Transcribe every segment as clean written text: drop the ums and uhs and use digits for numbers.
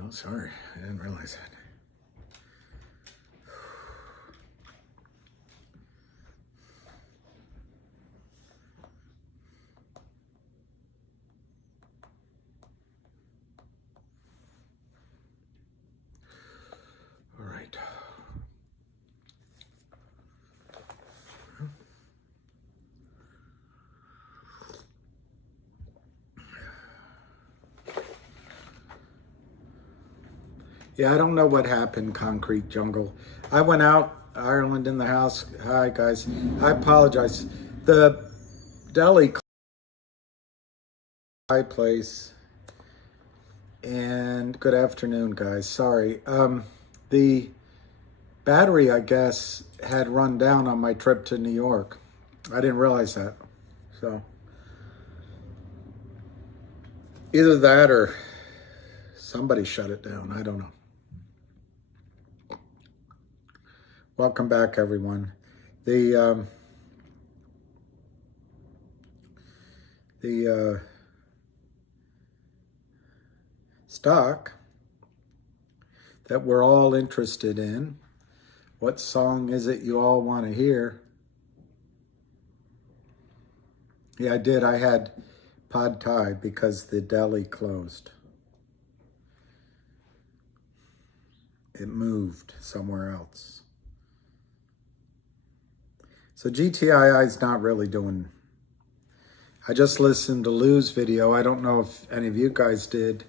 Oh, sorry, I didn't realize that. All right. Yeah, I don't know what happened, Concrete Jungle. I went out, Ireland in the house. Hi, guys. I apologize. The deli place. And good afternoon, guys. Sorry. The battery, I guess, had run down on my trip to New York. I didn't realize that. So either that or somebody shut it down. I don't know. Welcome back, everyone. The stock that we're all interested in. What song is it you all want to hear? Yeah, I did. I had pad thai because the deli closed. It moved somewhere else. So GTII is not really doing. I just listened to Lou's video. I don't know if any of you guys did.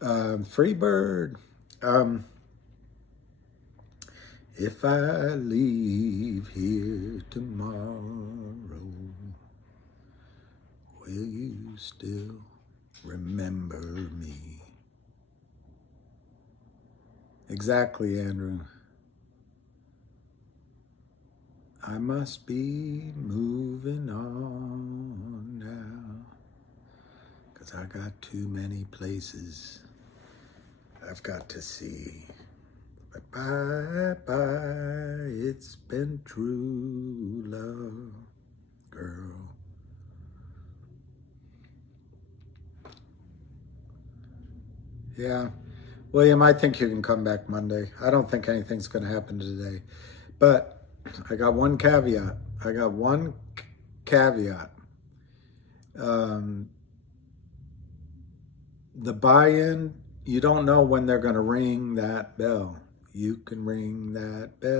Freebird. If I leave here tomorrow, will you still remember me? Exactly, Andrew. I must be moving on now, 'cause I got too many places I've got to see. But bye-bye, it's been true love, girl. Yeah, William, I think you can come back Monday. I don't think anything's going to happen today. But I got one caveat. The buy-in, you don't know when they're going to ring that bell. You can ring that bell.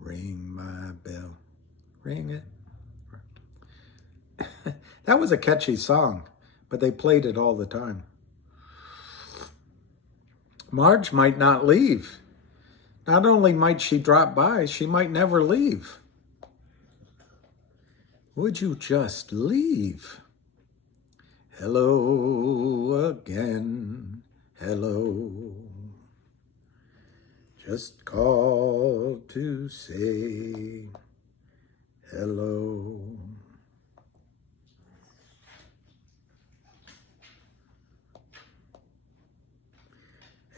Ring my bell. Ring it. That was a catchy song, but they played it all the time. Marge might not leave. Not only might she drop by, she might never leave. Would you just leave? Hello again, hello. Just called to say hello.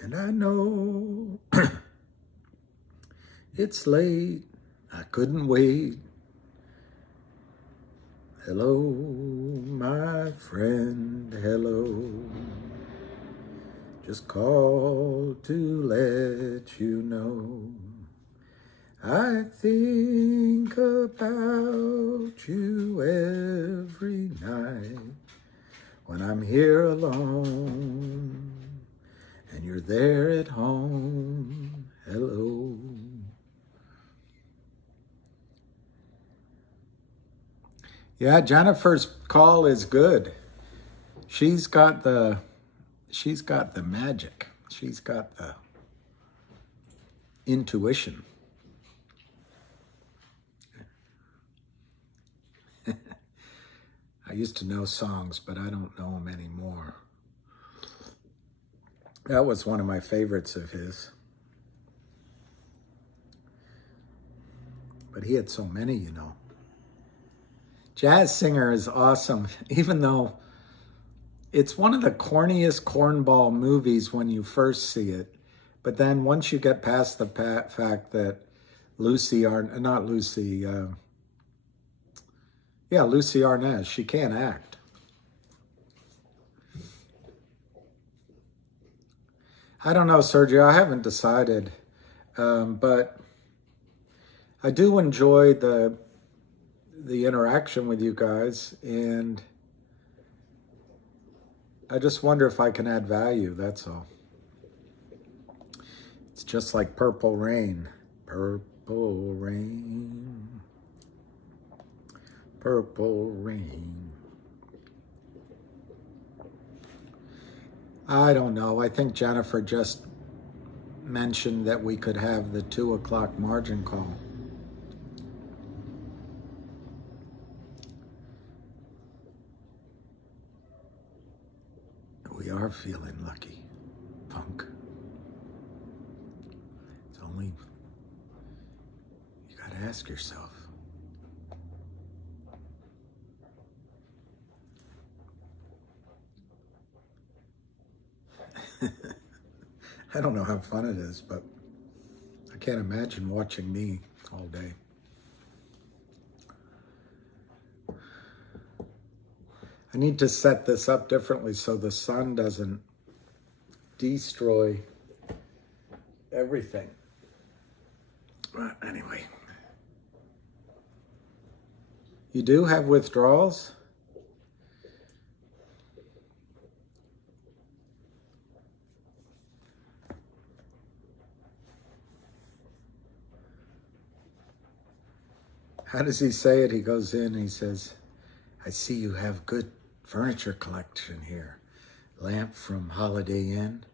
And I know it's late, I couldn't wait. Hello, my friend, hello. Just called to let you know I think about you every night when I'm here alone and you're there at home. Hello. Yeah, Jennifer's call is good. She's got the magic. She's got the intuition. I used to know songs, but I don't know them anymore. That was one of my favorites of his. But he had so many, you know. Jazz Singer is awesome, even though it's one of the corniest cornball movies when you first see it. But then once you get past the fact that Lucy Arnaz, she can't act. I don't know, Sergio. I haven't decided, but I do enjoy the interaction with you guys, and I just wonder if I can add value. That's all. It's just like Purple Rain. Purple rain. Purple rain. I don't know. I think Jennifer just mentioned that we could have the 2 o'clock margin call. We are feeling lucky, punk. It's only, you gotta ask yourself. I don't know how fun it is, but I can't imagine watching me all day. I need to set this up differently so the sun doesn't destroy everything. But anyway. You do have withdrawals? How does he say it? He goes in and he says, I see you have good furniture collection here. Lamp from Holiday Inn.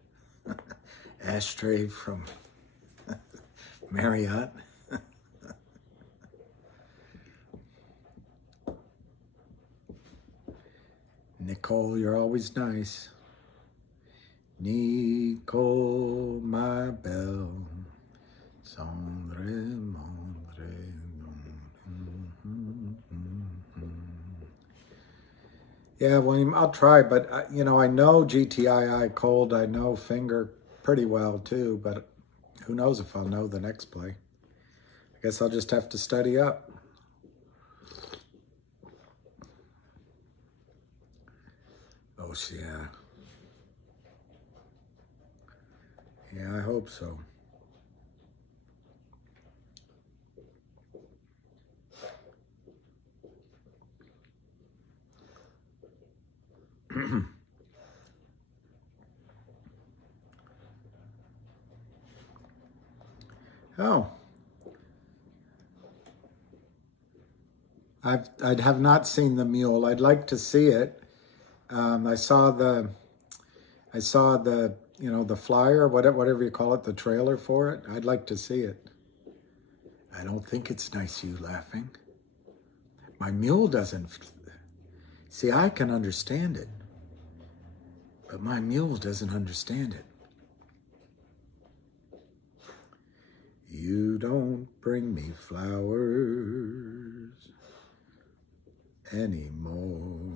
Ashtray from Marriott. Nicole, you're always nice. Nicole, my belle. Cendre, mondre. Yeah, William, I'll try, but I know GTII cold. I know finger pretty well too, but who knows if I'll know the next play. I guess I'll just have to study up. Oh, yeah. Yeah, I hope so. Oh. I have not seen the mule. I'd like to see it. I saw the the flyer, whatever you call it, the trailer for it. I'd like to see it. I don't think it's nice you laughing. My mule doesn't. See, I can understand it, but my mule doesn't understand it. You don't bring me flowers anymore.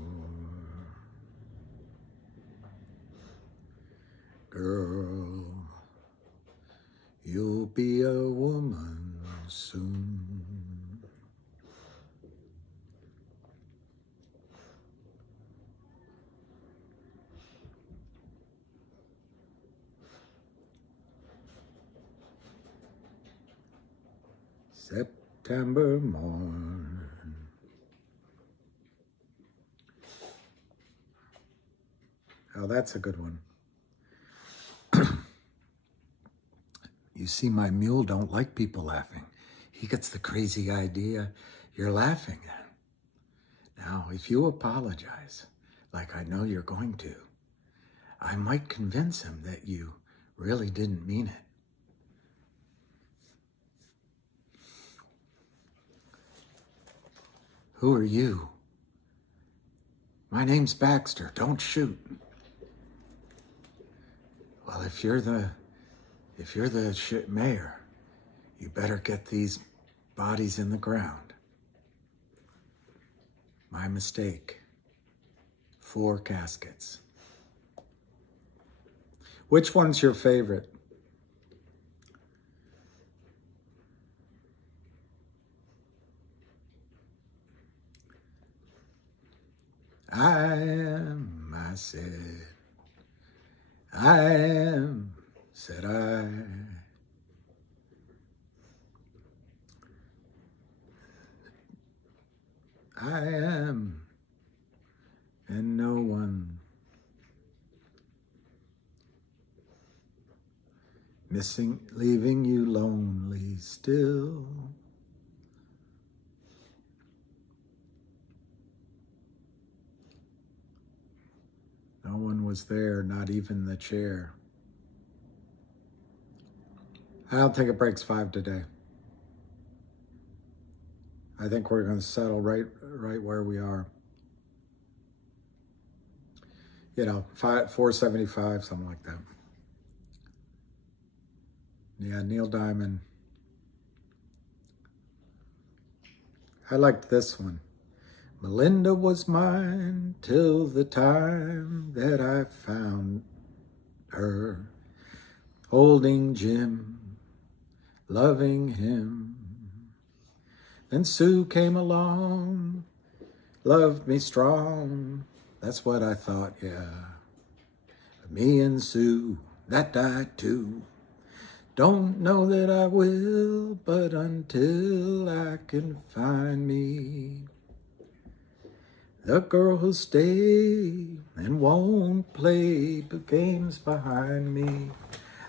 Girl, you'll be a woman soon. September morn. Oh, that's a good one. You see, my mule don't like people laughing. He gets the crazy idea you're laughing at. Now, if you apologize, like I know you're going to, I might convince him that you really didn't mean it. Who are you? My name's Baxter. Don't shoot. Well, if you're the mayor, you better get these bodies in the ground. My mistake. 4 caskets. Which one's your favorite? I said, I am said I am, and no one missing, leaving you lonely still. No one was there, not even the chair. I don't think it breaks 5 today. I think we're going to settle right where we are. You know, 475, something like that. Yeah, Neil Diamond. I liked this one. Melinda was mine till the time that I found her, holding Jim, loving him. Then Sue came along, loved me strong. That's what I thought, yeah. Me and Sue, that died too. Don't know that I will, but until I can find me the girl who'll stay and won't play the games behind me,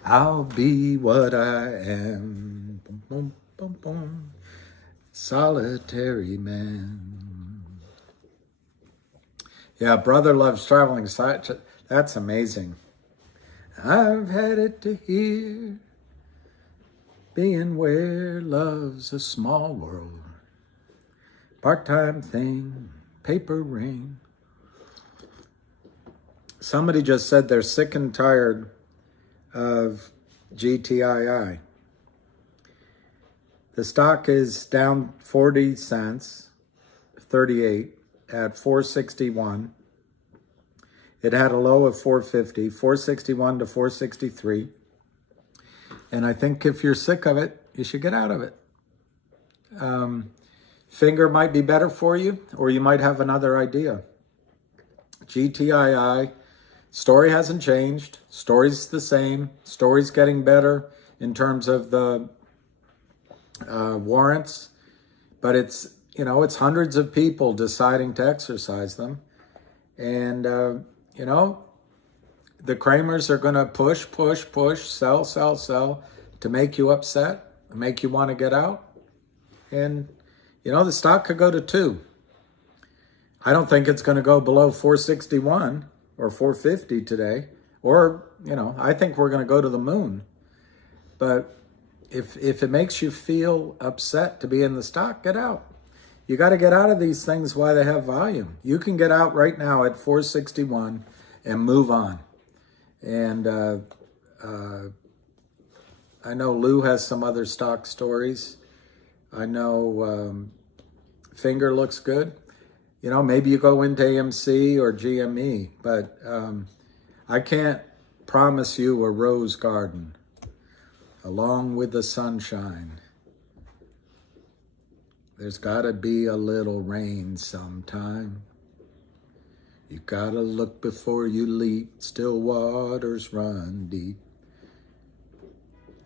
I'll be what I am. Boom, boom, boom, boom. Solitary man. Yeah, brother loves traveling. That's amazing. I've had it to hear, being where love's a small world. Part-time thing, paper ring. Somebody just said they're sick and tired of GTII. The stock is down 40 cents, 38 at 461. It had a low of 450, 461 to 463. And I think if you're sick of it, you should get out of it. Finger might be better for you, or you might have another idea. GTII, story hasn't changed. Story's the same. Story's getting better in terms of the warrants, but it's, you know, it's hundreds of people deciding to exercise them. And, you know, the Kramers are going to push, sell to make you upset, make you want to get out. And, you know, the stock could go to 2. I don't think it's going to go below 461 or 450 today. Or, you know, I think we're going to go to the moon. But if it makes you feel upset to be in the stock, get out. You got to get out of these things while they have volume. You can get out right now at 461 and move on. And I know Lou has some other stock stories. I know Finger looks good. You know, maybe you go into AMC or GME, but I can't promise you a rose garden along with the sunshine. There's gotta be a little rain sometime. You gotta look before you leap, still waters run deep.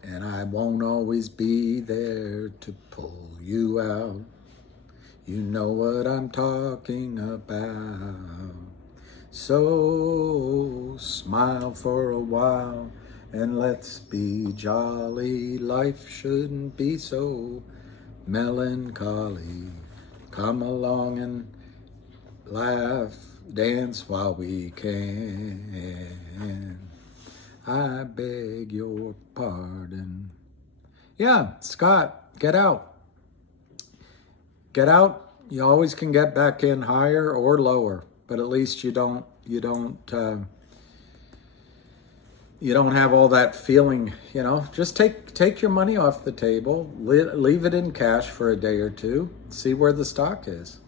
And I won't always be there to pull you out. You know what I'm talking about. So smile for a while and let's be jolly. Life shouldn't be so melancholy. Come along and laugh, dance while we can. I beg your pardon. Yeah, Scott, get out. Get out. You always can get back in higher or lower, but at least you don't have all that feeling, you know. Just take your money off the table, leave it in cash for a day or two, see where the stock is.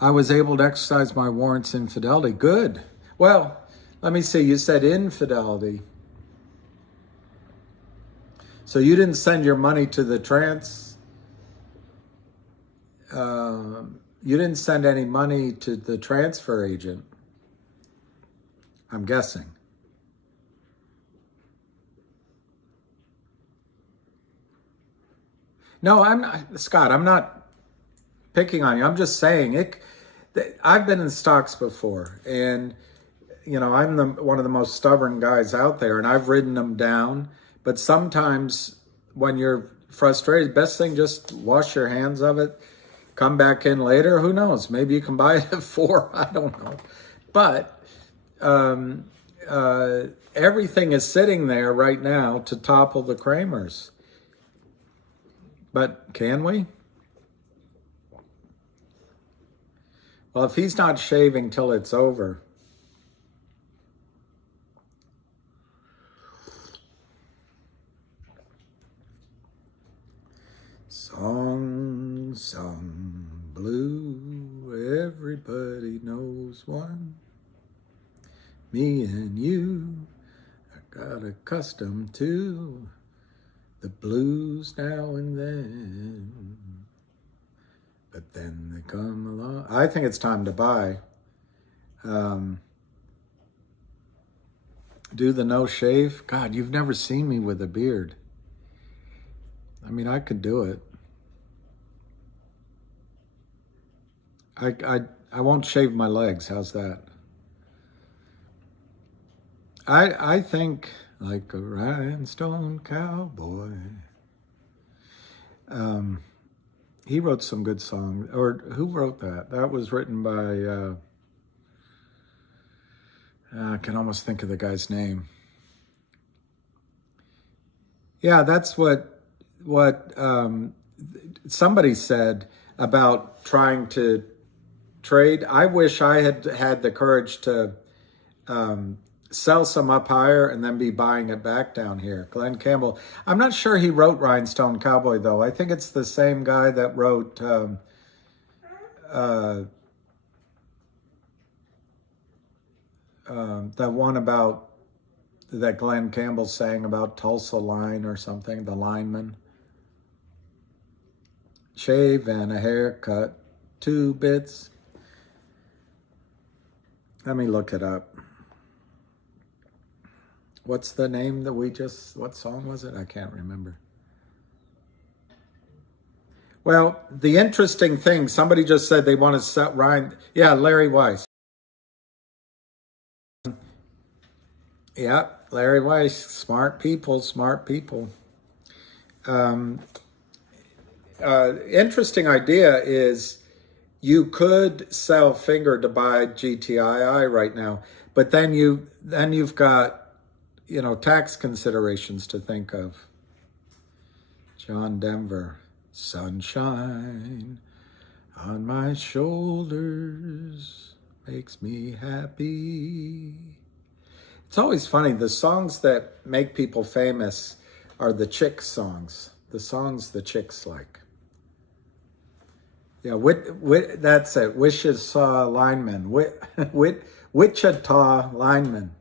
I was able to exercise my warrants infidelity. Good. Well, let me see, you said infidelity. So you didn't send your money to the you didn't send any money to the transfer agent, I'm guessing. No, I'm not, Scott, I'm not picking on you. I'm just saying it. I've been in stocks before, and I'm one of the most stubborn guys out there, and I've ridden them down. But sometimes when you're frustrated, best thing, just wash your hands of it, come back in later. Who knows? Maybe you can buy it at 4. I don't know. But um, everything is sitting there right now to topple the Kramers. But can we? Well, if he's not shaving till it's over. Song, song, blue, everybody knows one. Me and you, I got accustomed to the blues now and then. But then they come along. I think it's time to buy. Do the no shave. God, you've never seen me with a beard. I mean, I could do it. I won't shave my legs. How's that? I think like a rhinestone cowboy. He wrote some good songs. Or who wrote that? That was written by, I can almost think of the guy's name. Yeah, that's what somebody said about trying to trade. I wish I had the courage to sell some up higher and then be buying it back down here. Glenn Campbell. I'm not sure he wrote Rhinestone Cowboy, though. I think it's the same guy that wrote that one about that Glenn Campbell sang about Tulsa Line or something, the lineman. Shave and a haircut, 2 bits. Let me look it up. What's the name that what song was it? I can't remember. Well, the interesting thing, somebody just said they want to set Ryan. Yeah, Larry Weiss. Yeah, Larry Weiss. Smart people, smart people. Interesting idea is you could sell Finger to buy GTII right now, but then you've got tax considerations to think of. John Denver, sunshine on my shoulders makes me happy. It's always funny, the songs that make people famous are the chick songs, the songs the chicks like. Yeah, that's it. Wichita lineman. Wichita lineman.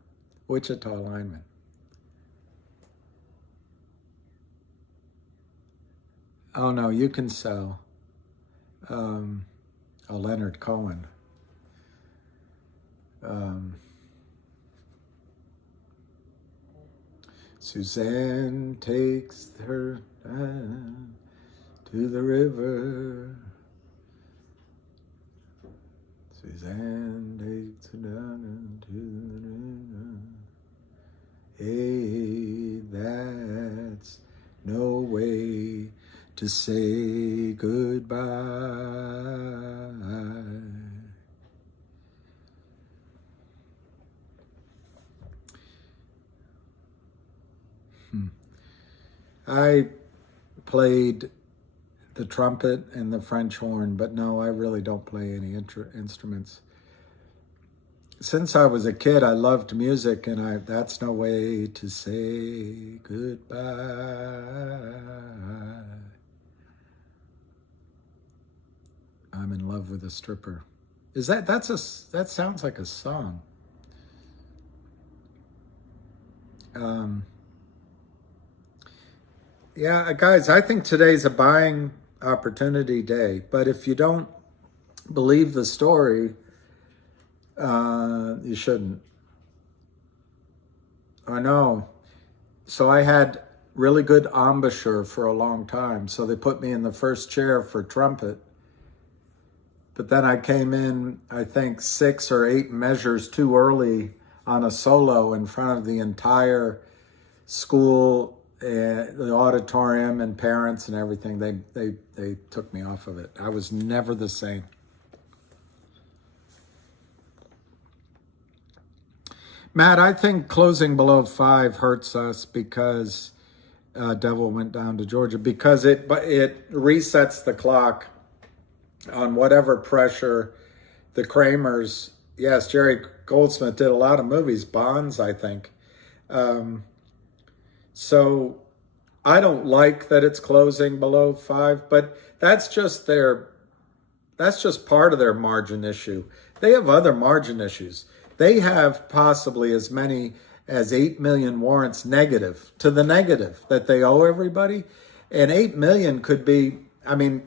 Wichita lineman. Oh no, you can sell. Leonard Cohen. Suzanne takes her to the river. Suzanne takes her down to the river. Hey, that's no way to say goodbye. I played the trumpet and the French horn, but no, I really don't play any instruments. Since I was a kid, I loved music, and that's no way to say goodbye. I'm in love with a stripper. That sounds like a song. Yeah, guys, I think today's a buying opportunity day. But if you don't believe the story, you shouldn't. I know. So I had really good embouchure for a long time. So they put me in the first chair for trumpet. But then I came in, I think, 6 or 8 measures too early on a solo in front of the entire school, the auditorium and parents and everything. They took me off of it. I was never the same. Matt, I think closing below 5 hurts us because Devil went down to Georgia, because it resets the clock on whatever pressure the Kramers. Yes, Jerry Goldsmith did a lot of movies, Bonds, I think. So I don't like that it's closing below 5, but that's just part of their margin issue. They have other margin issues. They have possibly as many as 8 million warrants negative to the negative that they owe everybody. And 8 million could be, I mean,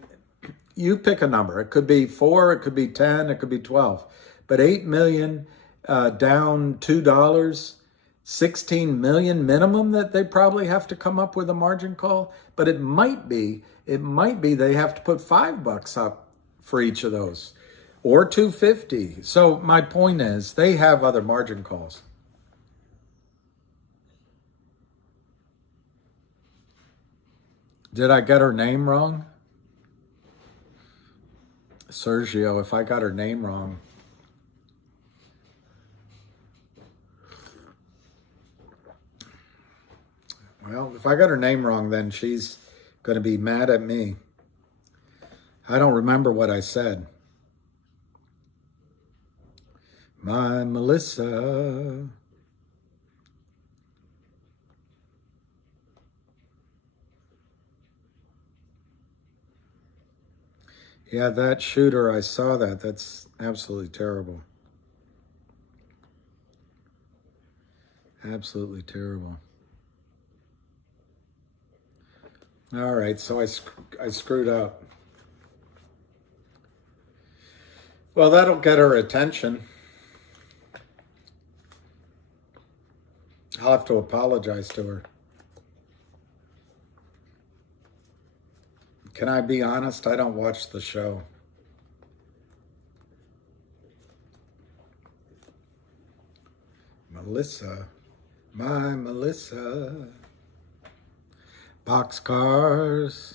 you pick a number. It could be 4, it could be 10, it could be 12. But 8 million down $2, 16 million minimum that they probably have to come up with a margin call. But it might be they have to put $5 up for each of those, or 250. So my point is, they have other margin calls. Did I get her name wrong? Sergio, if I got her name wrong. Well, if I got her name wrong, then she's going to be mad at me. I don't remember what I said. My Melissa. Yeah, that shooter, I saw that. That's absolutely terrible. Absolutely terrible. All right, so I screwed up. Well, that'll get her attention. I'll have to apologize to her. Can I be honest? I don't watch the show. Melissa, my Melissa. Boxcars.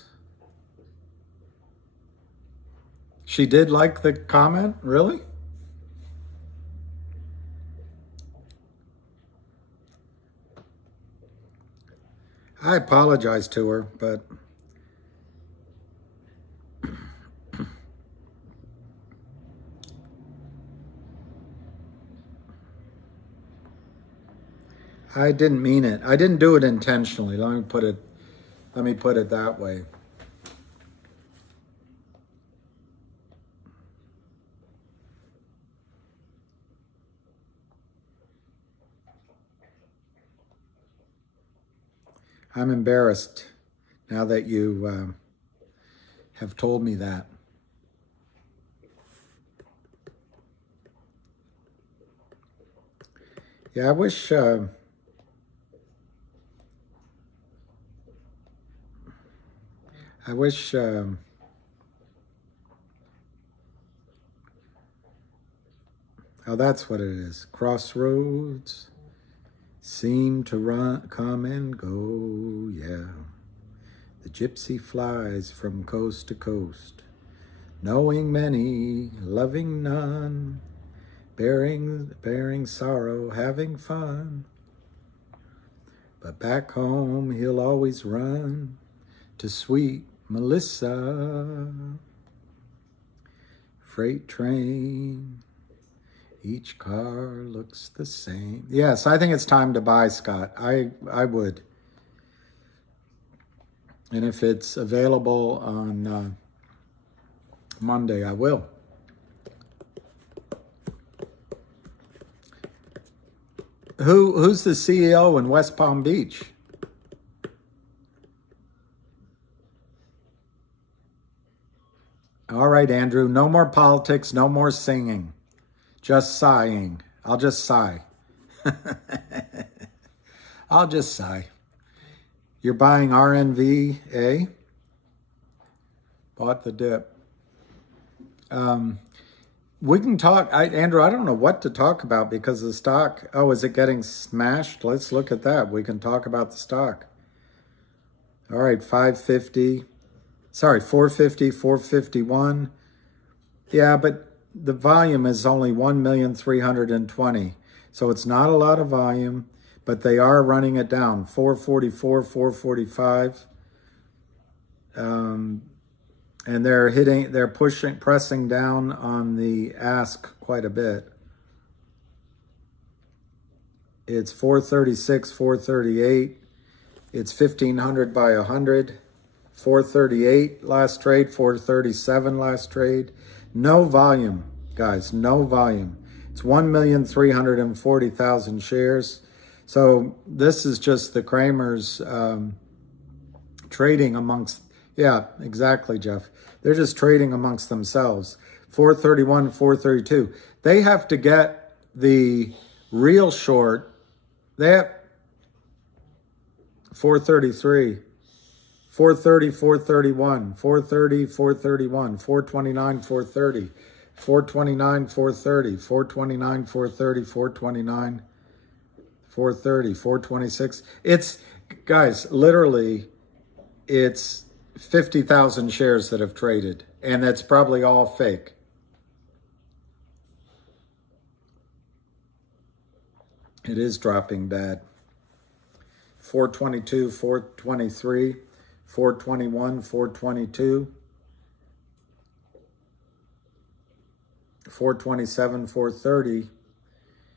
She did like the comment? Really? I apologize to her, but I didn't mean it. I didn't do it intentionally. Let me put it that way. I'm embarrassed now that you have told me that. Yeah, I wish oh, that's what it is. Crossroads seem to come and go, yeah. The gypsy flies from coast to coast, knowing many, loving none, bearing sorrow, having fun. But back home he'll always run to sweet Melissa. Freight train, each car looks the same. Yes, I think it's time to buy, Scott. I would. And if it's available on Monday, I will. Who's the CEO in West Palm Beach? All right, Andrew, no more politics, no more singing. Just sighing. I'll just sigh. I'll just sigh. You're buying RNVA? Bought the dip. We can talk, Andrew, I don't know what to talk about because the stock, oh, is it getting smashed? Let's look at that. We can talk about the stock. All right, 450, 451. Yeah, but the volume is only 1,320,000. So it's not a lot of volume, but they are running it down. 444, 445. And they're pressing down on the ask quite a bit. It's 436, 438. It's 1,500 by 100. 438 last trade, 437 last trade. No volume, guys, no volume. It's 1,340,000 shares. So this is just the Kramers trading amongst, yeah, exactly, Jeff. They're just trading amongst themselves. 431, 432. They have to get the real short. They have 433, 430, 431, 430, 431, 429, 430, 429, 430, 429, 430, 429, 430, 426. It's, guys, literally, it's 50,000 shares that have traded, and that's probably all fake. It is dropping bad. 422, 423, 421, 422, 427, 430.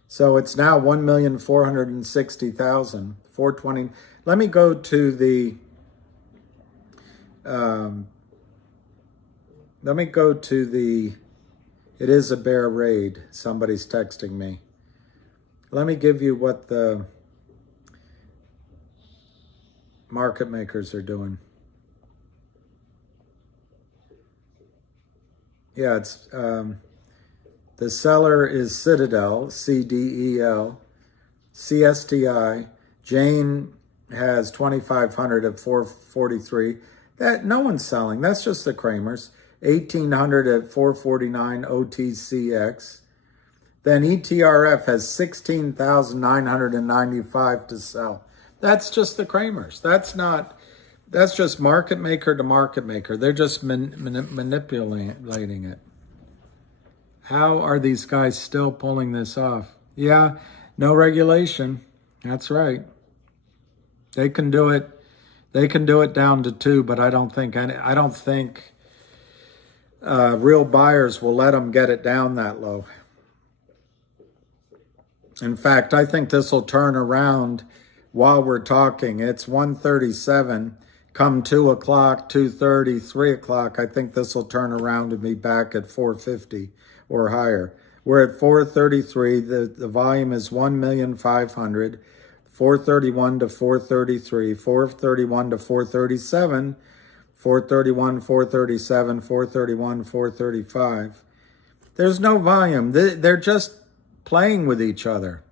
So it's now 1,460,000, 420. Let me go to the, it is a bear raid. Somebody's texting me. Let me give you what the market makers are doing. Yeah, it's the seller is Citadel, CDEL, CSTI. Jane has 2,500 at 443. That no one's selling. That's just the Kramers. 1,800 at 449 OTCX. Then ETRF has 16,995 to sell. That's just the Kramers. That's just market maker to market maker. They're just manipulating it. How are these guys still pulling this off? Yeah, no regulation. That's right. They can do it. They can do it down to 2, but I don't think real buyers will let them get it down that low. In fact, I think this will turn around while we're talking. It's 137. Come 2 o'clock, 2:30, 3 o'clock, I think this will turn around and be back at 450 or higher. We're at 433. The volume is 1,500,000. 431 to 433, 431 to 437, 431, 437, 431, 435. There's no volume. They're just playing with each other.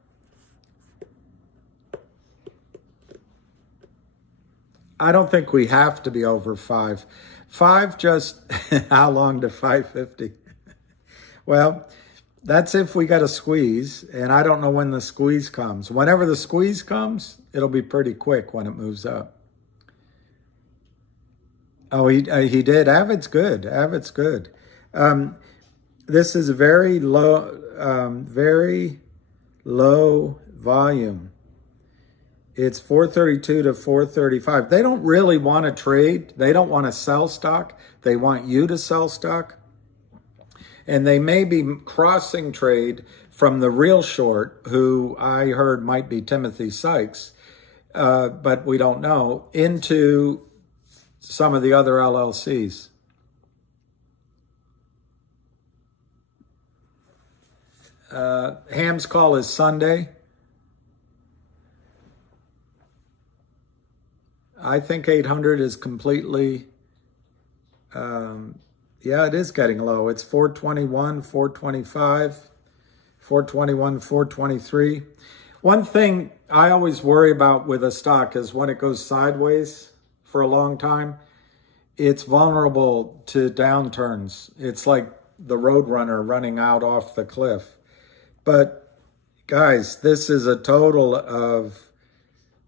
I don't think we have to be over 5. 5 just, how long to 550? Well, that's if we got a squeeze, and I don't know when the squeeze comes. Whenever the squeeze comes, it'll be pretty quick when it moves up. Oh, he did. Avid's good. Avid's good. This is a very low volume. It's 432 to 435. They don't really want to trade. They don't want to sell stock. They want you to sell stock. And they may be crossing trade from the real short, who I heard might be Timothy Sykes, but we don't know, into some of the other LLCs. Ham's call is Sunday. I think 800 is completely, yeah, it is getting low. It's 421, 425, 421, 423. One thing I always worry about with a stock is when it goes sideways for a long time, it's vulnerable to downturns. It's like the roadrunner running out off the cliff. But guys, this is a total of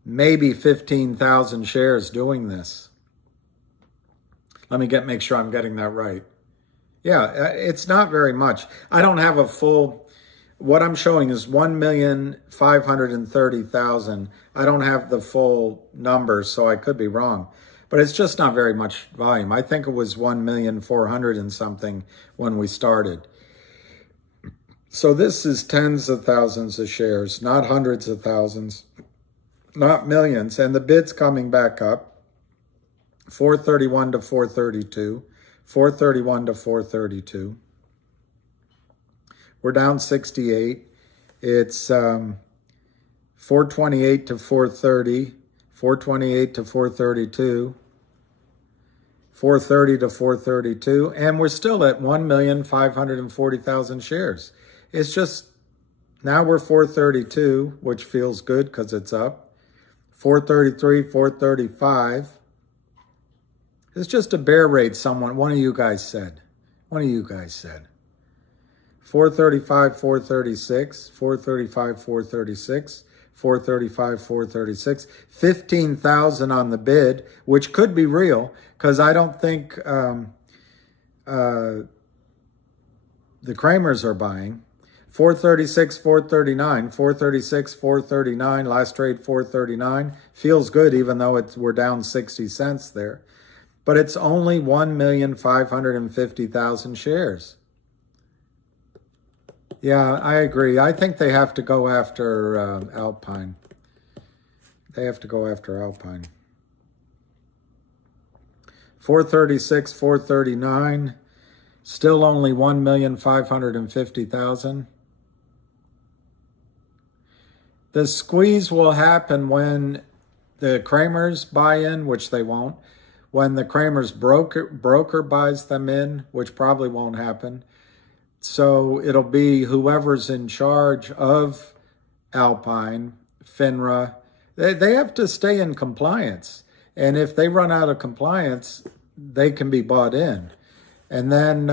maybe 15,000 shares doing this. Let me make sure I'm getting that right. Yeah, it's not very much. I don't have a full, what I'm showing is 1,530,000. I don't have the full numbers, so I could be wrong. But it's just not very much volume. I think it was 1,400,000 and something when we started. So this is tens of thousands of shares, not hundreds of thousands, not millions. And the bid's coming back up, 431 to 432, 431 to 432. We're down 68. It's 428 to 430, 428 to 432, 430 to 432, and we're still at 1,540,000 shares. It's just, now we're 432, which feels good because it's up. 433, 435. It's just a bear rate, one of you guys said. 435, 436, 435, 436, 435, 436, 15,000 on the bid, which could be real because I don't think the Kramers are buying. 436, 439, 436, 439, last trade 439. Feels good even though we're down 60 cents there. But it's only 1,550,000 shares. Yeah, I agree. I think they have to go after Alpine. They have to go after Alpine. 436, 439, still only 1,550,000. The squeeze will happen when the Kramers buy in, which they won't. When the Kramers broker buys them in, which probably won't happen. So it'll be whoever's in charge of Alpine, FINRA. They have to stay in compliance. And if they run out of compliance, they can be bought in. And then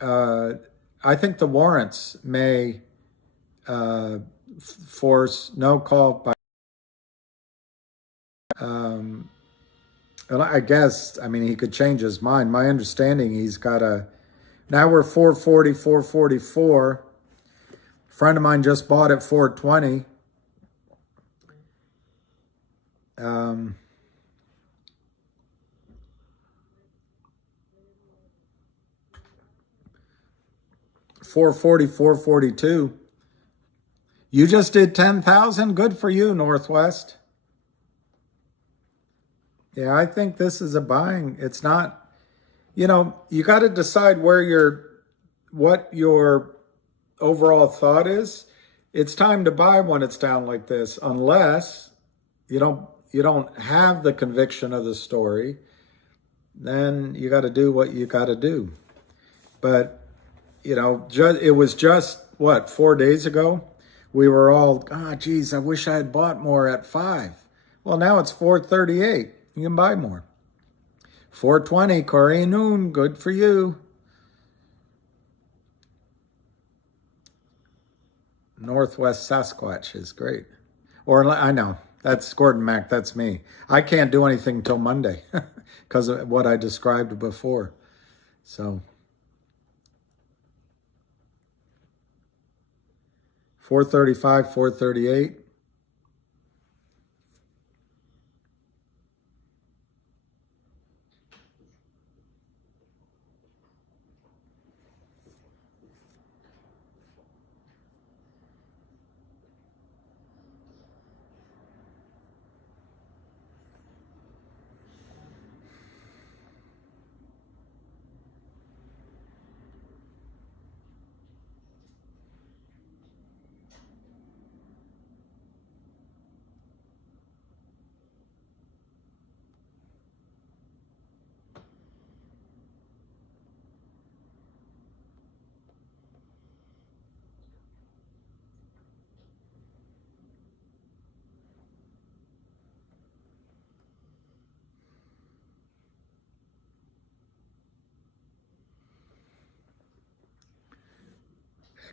I think the warrants may force no call by I guess, I mean, he could change his mind. My understanding, he's got now we're 440, 444. A friend of mine just bought at 420. 440, 442. You just did 10,000. Good for you, Northwest. Yeah, I think this is a buying. It's not, you got to decide what your overall thought is. It's time to buy when it's down like this, unless you don't have the conviction of the story. Then you got to do what you got to do. But it was just what, 4 days ago, we were all, geez, I wish I had bought more at 5. Well, now it's 438. You can buy more. 420, Korean noon, good for you. Northwest Sasquatch is great. Or I know, that's Gordon Mack, that's me. I can't do anything until Monday because of what I described before. So 435, 438.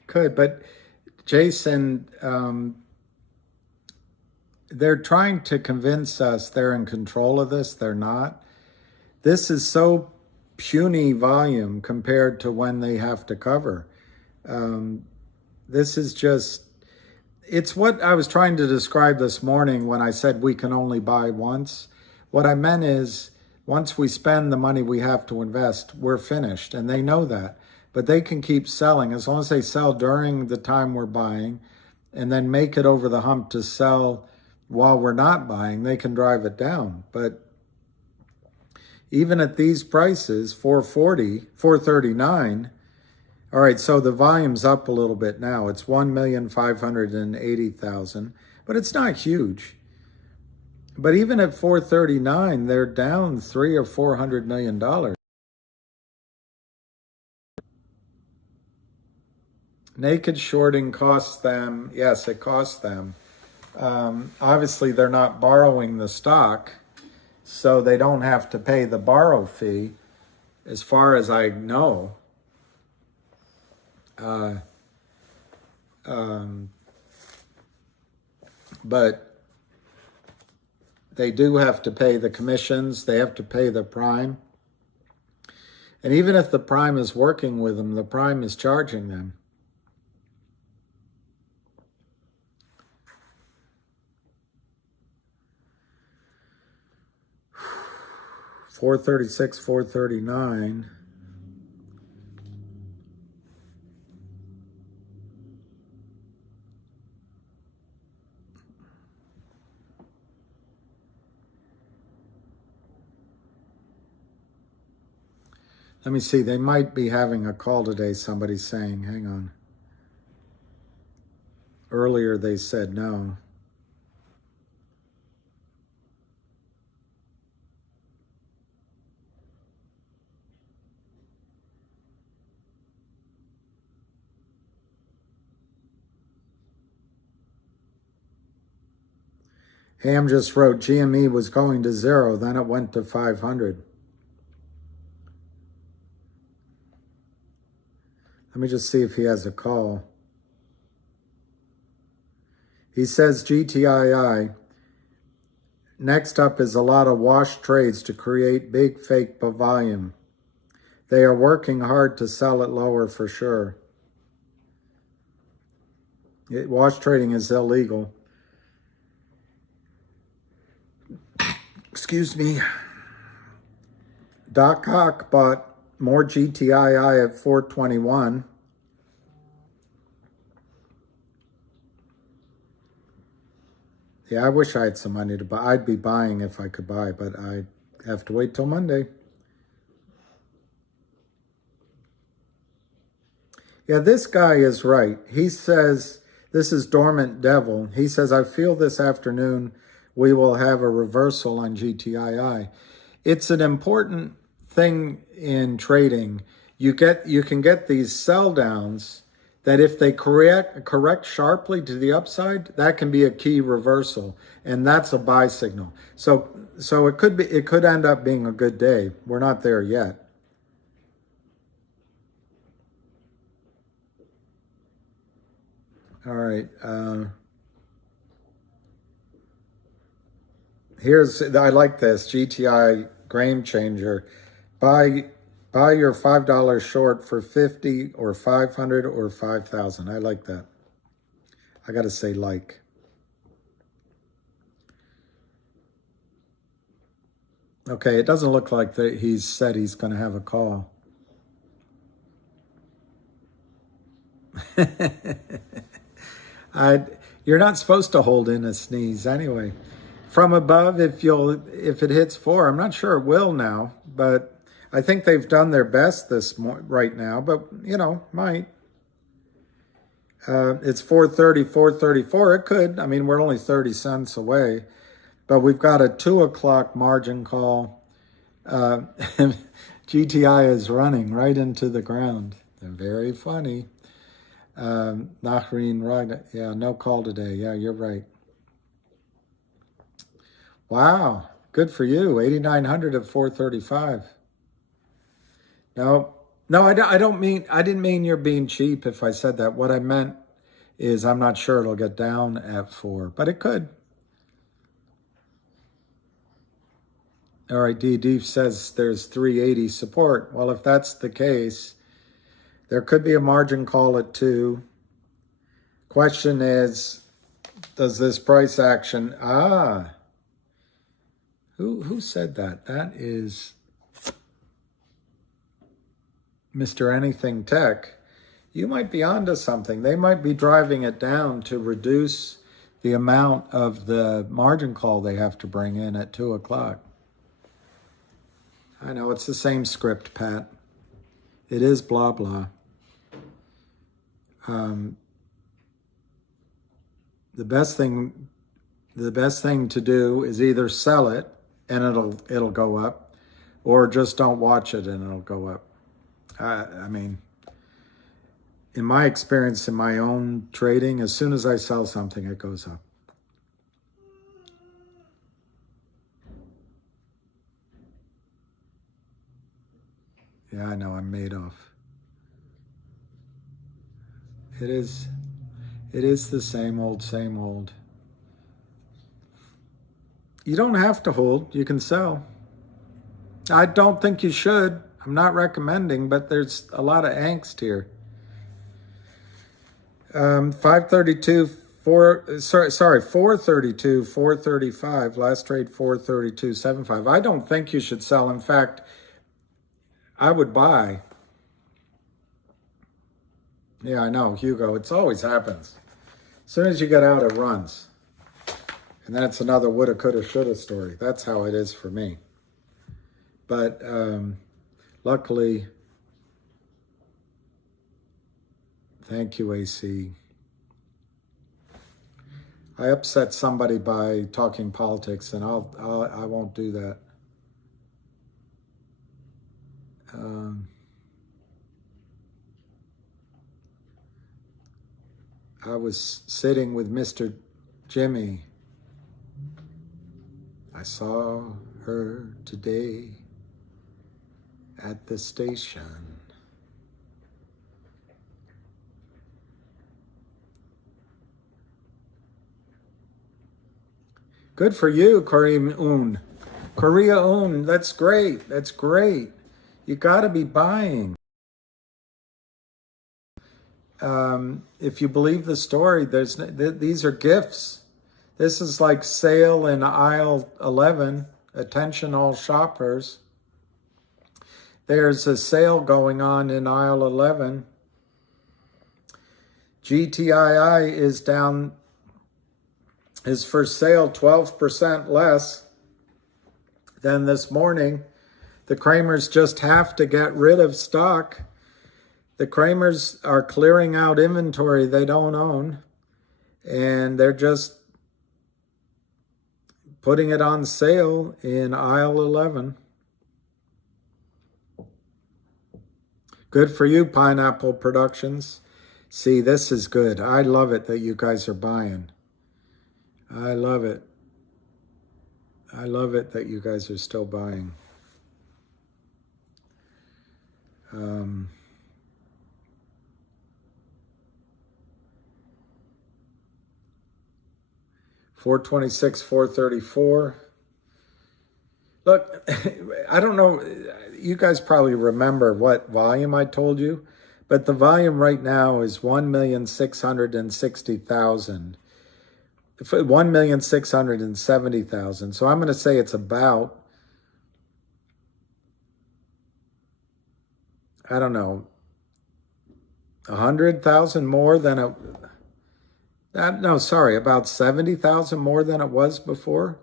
could. But Jason, they're trying to convince us they're in control of this. They're not. This is so puny volume compared to when they have to cover. This is just, it's what I was trying to describe this morning when I said we can only buy once. What I meant is, once we spend the money we have to invest, we're finished, and they know that. But they can keep selling as long as they sell during the time we're buying and then make it over the hump to sell while we're not buying. They can drive it down. But even at these prices, 440, 439, all right, so the volume's up a little bit now. It's 1,580,000, but it's not huge. But even at 439, they're down $300 or $400 million. Naked shorting costs them. Yes, it costs them. Obviously, they're not borrowing the stock, so they don't have to pay the borrow fee, as far as I know. But they do have to pay the commissions. They have to pay the prime. And even if the prime is working with them, the prime is charging them. $436, $439. Let me see. They might be having a call today, somebody's saying. Hang on. Earlier they said no. Ham just wrote GME was going to 0, then it went to 500. Let me just see if he has a call. He says GTII. Next up is a lot of wash trades to create big fake volume. They are working hard to sell it lower for sure. Wash trading is illegal. Excuse me. Doc Hawk bought more GTII at 421. Yeah, I wish I had some money to buy. I'd be buying if I could buy, but I have to wait till Monday. Yeah, this guy is right. He says, this is Dormant Devil. He says, I feel this afternoon we will have a reversal on GTII. It's an important thing in trading. You can get these sell downs that if they correct sharply to the upside, that can be a key reversal, and that's a buy signal. So it could end up being a good day. We're not there yet. All right. I like this GTI Game Changer. Buy your $5 short for 50 or 500 or 5,000. I like that. I got to say like. Okay, it doesn't look like he's said he's going to have a call. You're not supposed to hold in a sneeze anyway. From above, if it hits 4, I'm not sure it will now, but I think they've done their best right now, but might. It's 430, 434. It could. I mean, we're only 30 cents away, but we've got a 2 o'clock margin call. GTI is running right into the ground. They're very funny. Nahreen, right? Yeah, no call today. Yeah, you're right. Wow, good for you. 8,900 at 435. No, No, I didn't mean you're being cheap if I said that. What I meant is I'm not sure it'll get down at 4, but it could. All right, DD says there's 380 support. Well, if that's the case, there could be a margin call at 2. Question is, does this price action, who said that? That is Mr. Anything Tech. You might be onto something. They might be driving it down to reduce the amount of the margin call they have to bring in at 2 o'clock. I know, it's the same script, Pat. It is blah, blah. The best thing to do is either sell it and it'll go up, or just don't watch it and it'll go up. I mean, in my experience, in my own trading, as soon as I sell something, it goes up. Yeah, I know, I'm Madoff. It is the same old, same old. You don't have to hold, you can sell. I don't think you should. I'm not recommending, but there's a lot of angst here. 432, 435. Last trade 432.75. I don't think you should sell. In fact, I would buy. Yeah, I know, Hugo. It always happens. As soon as you get out, it runs. And then it's another woulda, coulda, shoulda story. That's how it is for me. But luckily, thank you, AC. I upset somebody by talking politics, and I won't do that. I was sitting with Mr. Jimmy. I saw her today at the station. Good for you, Korea Un. Korea Un, that's great. That's great. You got to be buying. If you believe the story, these are gifts. This is like sale in aisle 11. Attention all shoppers. There's a sale going on in aisle 11. GTII is down, is for sale 12% less than this morning. The Kramers just have to get rid of stock. The Kramers are clearing out inventory they don't own, and they're just putting it on sale in aisle 11. Good for you, Pineapple Productions. See, this is good. I love it that you guys are buying. I love it. I love it that you guys are still buying. 426, 434. Look, I don't know, you guys probably remember what volume I told you, but the volume right now is 1,660,000. 1,670,000. So I'm going to say it's about, I don't know, 100,000 more than it. No, sorry, about 70,000 more than it was before.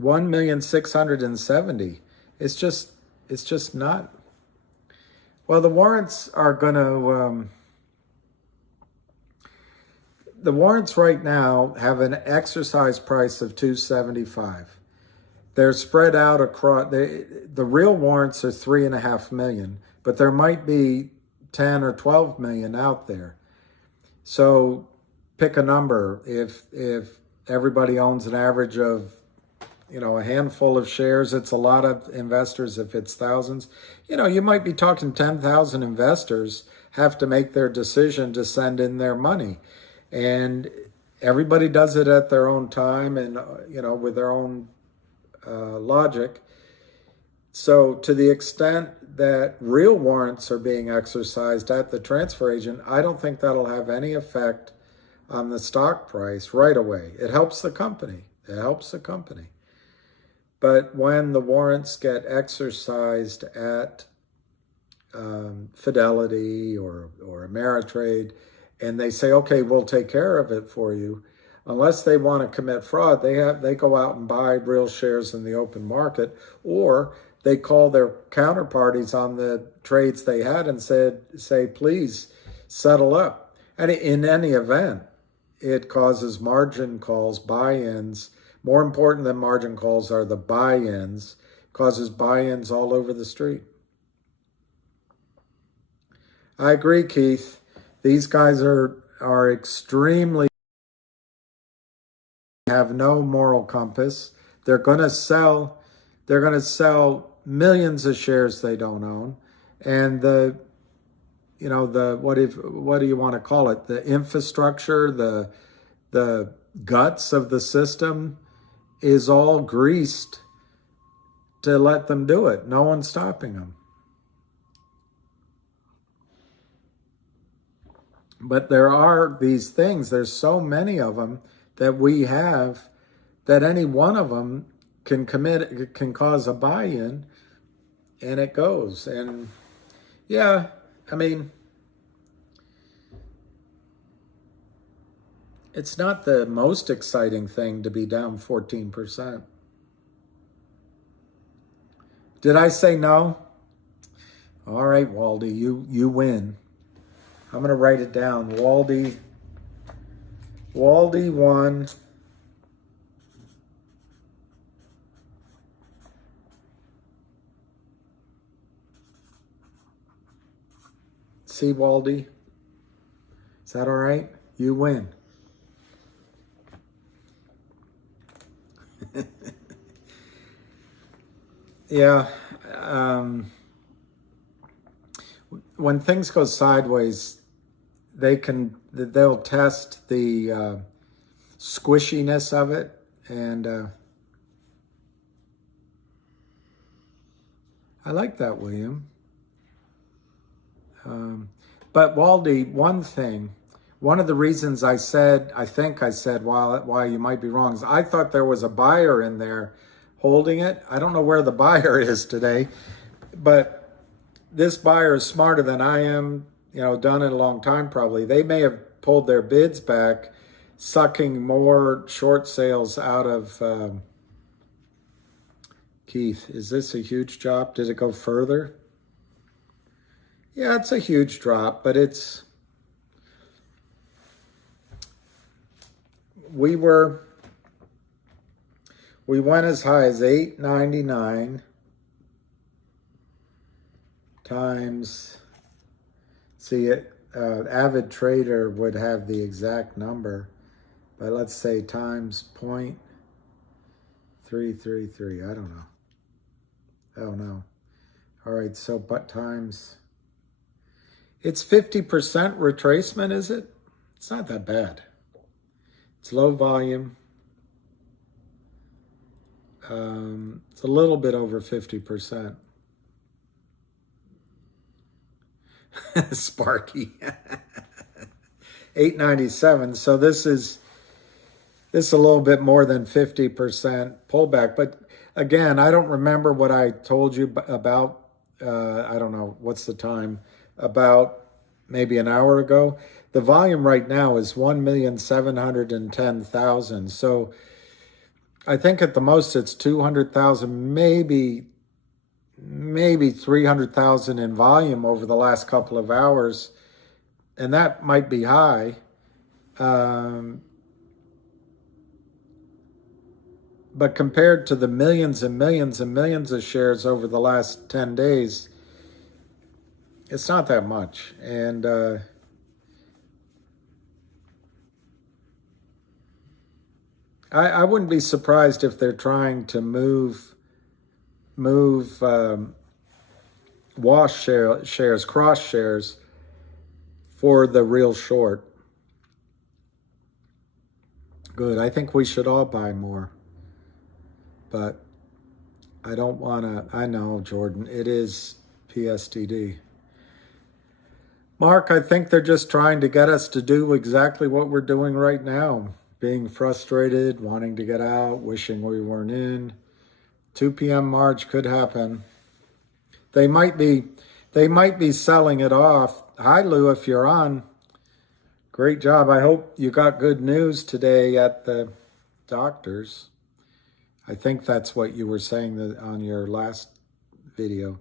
1,670,000. It's just not. Well, the warrants are going to. The warrants right now have an exercise price of $275. They're spread out across. The real warrants are 3.5 million, but there might be 10 or 12 million out there. So pick a number. If everybody owns an average of a handful of shares. It's a lot of investors if it's thousands. You might be talking 10,000 investors have to make their decision to send in their money. And everybody does it at their own time and, with their own logic. So to the extent that real warrants are being exercised at the transfer agent, I don't think that'll have any effect on the stock price right away. It helps the company. It helps the company. But when the warrants get exercised at Fidelity or Ameritrade, and they say, okay, we'll take care of it for you, unless they want to commit fraud, they go out and buy real shares in the open market, or they call their counterparties on the trades they had and say, please settle up. And in any event, it causes margin calls, buy-ins. More important than margin calls are the buy-ins. Causes buy-ins all over the street. I agree, Keith. These guys are extremely, have no moral compass. They're going to sell millions of shares they don't own, and the what do you want to call it? The infrastructure, the guts of the system is all greased to let them do it. No one's stopping them. But there are these things. There's so many of them that we have that any one of them can cause a buy-in, and it goes. And yeah, I mean, it's not the most exciting thing to be down 14%. Did I say no? All right, Waldy, you win. I'm going to write it down. Waldy won. See, Waldy? Is that all right? You win. Yeah. When things go sideways, they'll test the squishiness of it, and I like that, William. But Waldy, one of the reasons I think I said why you might be wrong, is I thought there was a buyer in there holding it. I don't know where the buyer is today, but this buyer is smarter than I am, done it a long time probably. They may have pulled their bids back, sucking more short sales out of, Keith, is this a huge drop? Did it go further? Yeah, it's a huge drop, but we went as high as 899 times, Avid Trader would have the exact number, but let's say times 0.333. I don't know. Oh no. All right, so but times, it's 50% retracement, is it? It's not that bad. It's low volume. It's a little bit over 50%. Sparky. 897. So this is a little bit more than 50% pullback. But again, I don't remember what I told you about. I don't know, what's the time? About maybe an hour ago. The volume right now is 1,710,000. So I think at the most it's 200,000, maybe 300,000 in volume over the last couple of hours. And that might be high. But compared to the millions and millions and millions of shares over the last 10 days, it's not that much. And I wouldn't be surprised if they're trying to move shares, cross shares for the real short. Good. I think we should all buy more. But I don't want to, I know, Jordan, it is PSTD. Mark, I think they're just trying to get us to do exactly what we're doing right now. Being frustrated, wanting to get out, wishing we weren't in. 2 p.m. March could happen. They might be selling it off. Hi, Lou, if you're on. Great job. I hope you got good news today at the doctor's. I think that's what you were saying on your last video.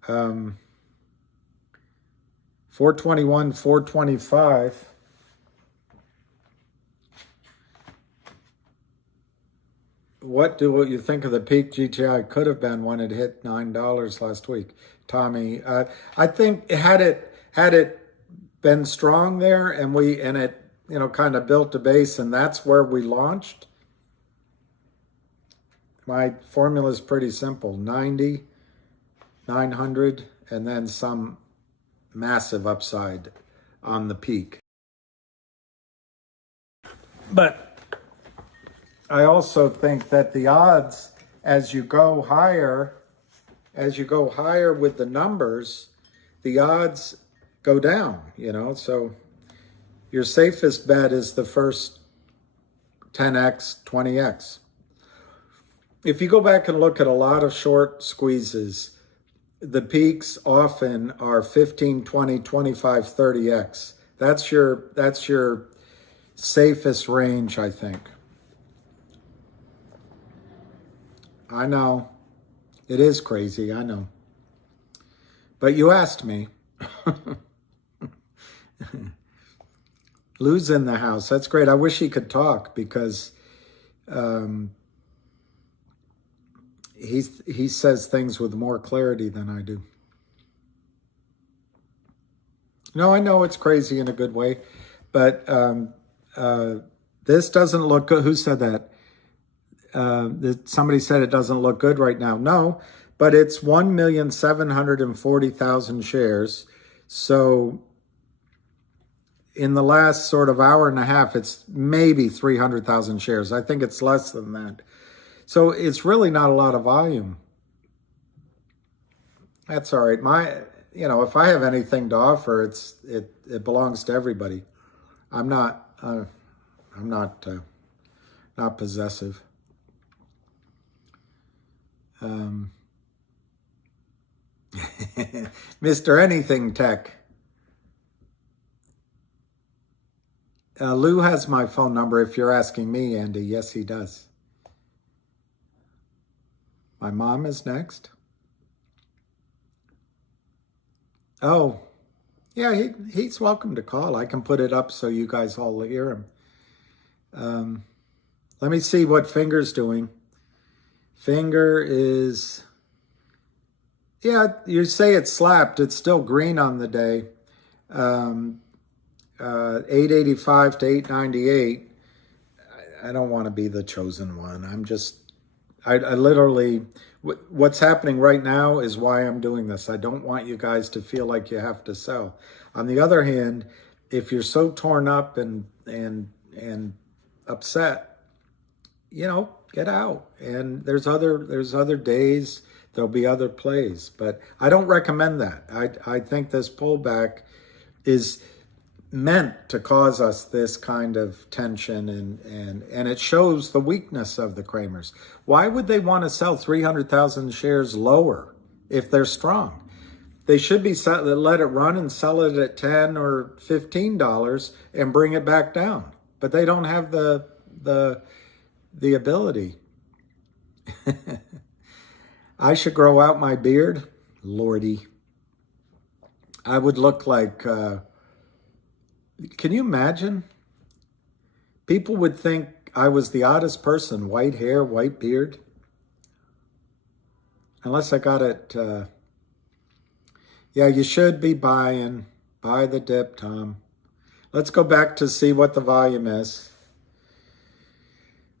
421, 425. What do you think of the peak GTI could have been when it hit $9 last week, Tommy? I think had it been strong there, and it kind of built a base, and that's where we launched. My formula is pretty simple: 90, 900, and then some massive upside on the peak. But I also think that the odds, as you go higher with the numbers, the odds go down, so your safest bet is the first 10x, 20x. If you go back and look at a lot of short squeezes, the peaks often are 15, 20, 25, 30x. That's your safest range, I think. I know. It is crazy, I know. But you asked me. Lou's in the house. That's great. I wish he could talk because he says things with more clarity than I do. No, I know it's crazy in a good way, but this doesn't look good. Who said that? Somebody said it doesn't look good right now. No, but it's 1,740,000 shares. So in the last sort of hour and a half, it's maybe 300,000 shares. I think it's less than that. So it's really not a lot of volume. That's all right. If I have anything to offer, it belongs to everybody. I'm not possessive. Mr. Anything Tech. Lou has my phone number if you're asking me, Andy. Yes, he does. My mom is next. Oh, yeah, he's welcome to call. I can put it up so you guys all hear him. Let me see what Finger's doing. Finger is, yeah, you say it's slapped. It's still green on the day. 885 to 898. I don't want to be the chosen one. I literally, what's happening right now is why I'm doing this. I don't want you guys to feel like you have to sell. On the other hand, if you're so torn up and upset, get out. And there's other days, there'll be other plays, but I don't recommend that. I think this pullback is meant to cause us this kind of tension, and it shows the weakness of the Kramers. Why would they want to sell 300,000 shares lower if they're strong? They should be let it run and sell it at $10 or $15 and bring it back down. But they don't have the ability. I should grow out my beard? Lordy. I would look like, can you imagine? People would think I was the oddest person. White hair, white beard. Unless I got it. Yeah, you should be buying. Buy the dip, Tom. Let's go back to see what the volume is.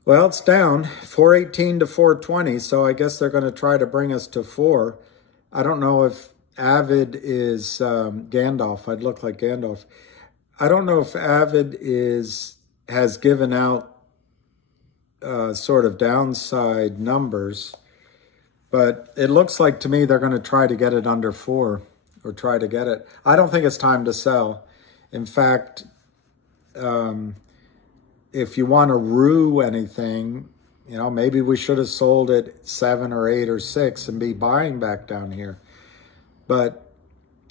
Well, it's down 418 to 420, so I guess they're going to try to bring us to 4. I don't know if Avid is Gandalf. I'd look like Gandalf. I don't know if Avid has given out sort of downside numbers, but it looks like to me they're going to try to get it under 4 or try to get it. I don't think it's time to sell. In fact, if you want to rue anything, you know, maybe we should have sold at 7 or 8 or 6 and be buying back down here. But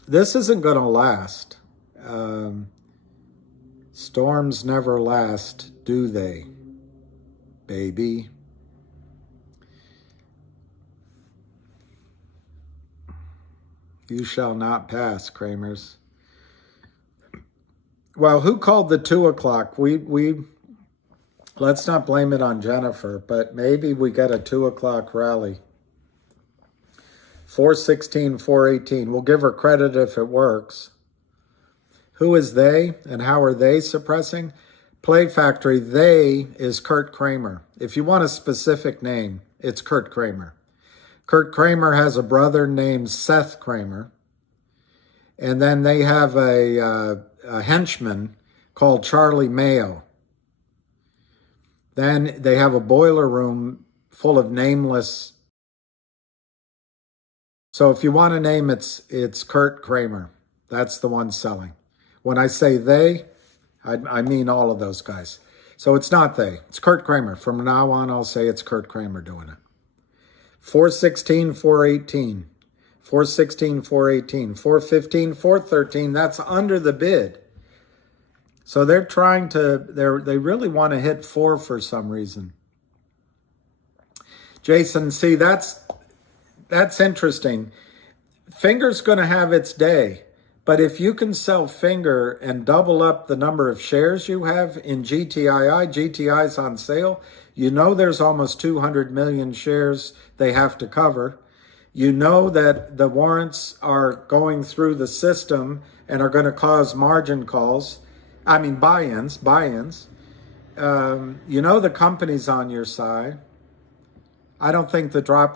this isn't going to last. Storms never last, do they, baby? You shall not pass, Kramers. Well, who called the 2 o'clock? We let's not blame it on Jennifer, but maybe we get a 2 o'clock rally. 416, 418. We'll give her credit if it works. Who is they and how are they suppressing? Play Factory, they is Kurt Kramer. If you want a specific name, it's Kurt Kramer. Kurt Kramer has a brother named Seth Kramer. And then they have a henchman called Charlie Mayo. Then they have a boiler room full of nameless. So if you want a name, it's Kurt Kramer. That's the one selling. When I say they, I mean all of those guys. So it's not they. It's Kurt Kramer. From now on, I'll say it's Kurt Kramer doing it. 416, 418. 416, 418. 415, 413. That's under the bid. So they're trying to, they really want to hit 4 for some reason. Jason, see, that's interesting. Finger's going to have its day. But if you can sell Finger and double up the number of shares you have in GTII, GTI's on sale, you know there's almost 200 million shares they have to cover. You know that the warrants are going through the system and are going to cause margin calls. I mean, buy-ins. You know the company's on your side. I don't think the drop